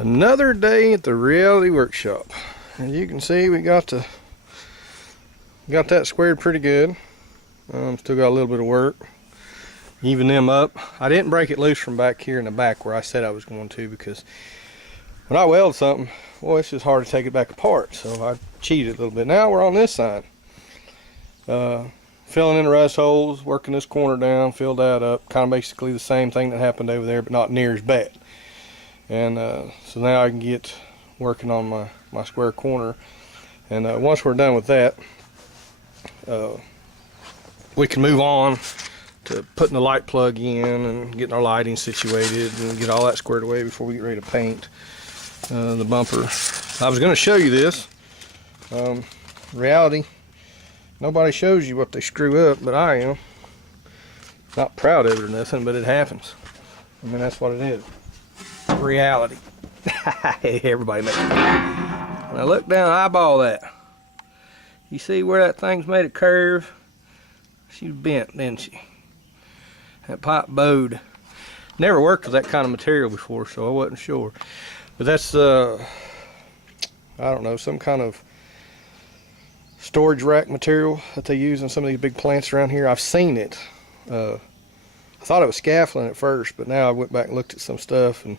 Another day at the Reality Workshop. As you can see, we got that squared pretty good. Still got a little bit of work. Even them up. I didn't break it loose from back here in the back where I said I was going to, because when I weld something, well, it's just hard to take it back apart. So I cheated a little bit. Now we're on this side. Filling in the rust holes, working this corner down, fill that up. Kind of basically the same thing that happened over there, but not near as bad. And so now I can get working on my square corner. And once we're done with that, we can move on to putting the light plug in and getting our lighting situated and get all that squared away before we get ready to paint the bumper. I was going to show you this. Reality, nobody shows you what they screw up, but I am. Not proud of it or nothing, but it happens. I mean, that's what it is. Reality. Everybody makes it. Now look down, eyeball that. You see where that thing's made a curve? She's bent, didn't she? That pipe bowed. Never worked with that kind of material before, so I wasn't sure. But that's I don't know, some kind of storage rack material that they use in some of these big plants around here. I've seen it. I thought it was scaffolding at first, but now I went back and looked at some stuff, and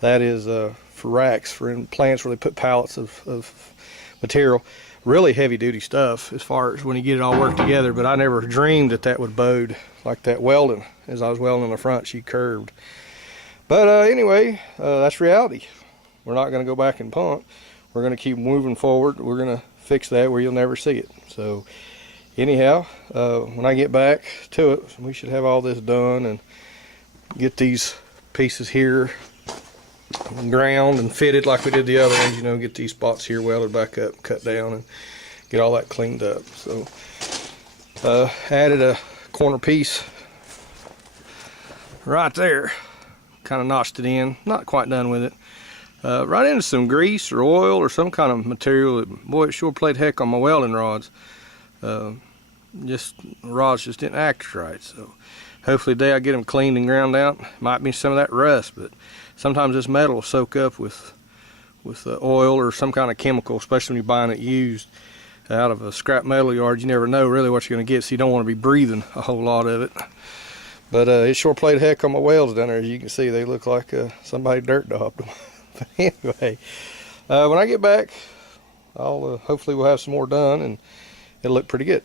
that is for racks for in plants where they put pallets of material. Really heavy duty stuff as far as when you get it all worked together, but I never dreamed that would bowed like that welding. As I was welding in the front, she curved. But anyway, that's reality. We're not going to go back and punt. We're going to keep moving forward. We're going to fix that where you'll never see it. So anyhow, when I get back to it, we should have all this done and get these pieces here ground and fitted like we did the other ones. You know, get these spots here welded back up, cut down, and get all that cleaned up. So added a corner piece right there, kind of notched it in, not quite done with it. Right into some grease or oil or some kind of material that, boy, it sure played heck on my welding rods. Rods just didn't act right. So hopefully today I get them cleaned and ground out. Might be some of that rust, but sometimes this metal will soak up with oil or some kind of chemical, especially when you're buying it used out of a scrap metal yard. You never know really what you're going to get, so you don't want to be breathing a whole lot of it. But it sure played heck on my welds down there. As you can see, they look like somebody dirt daubed them. But anyway, when I get back, I'll hopefully we'll have some more done and it'll look pretty good.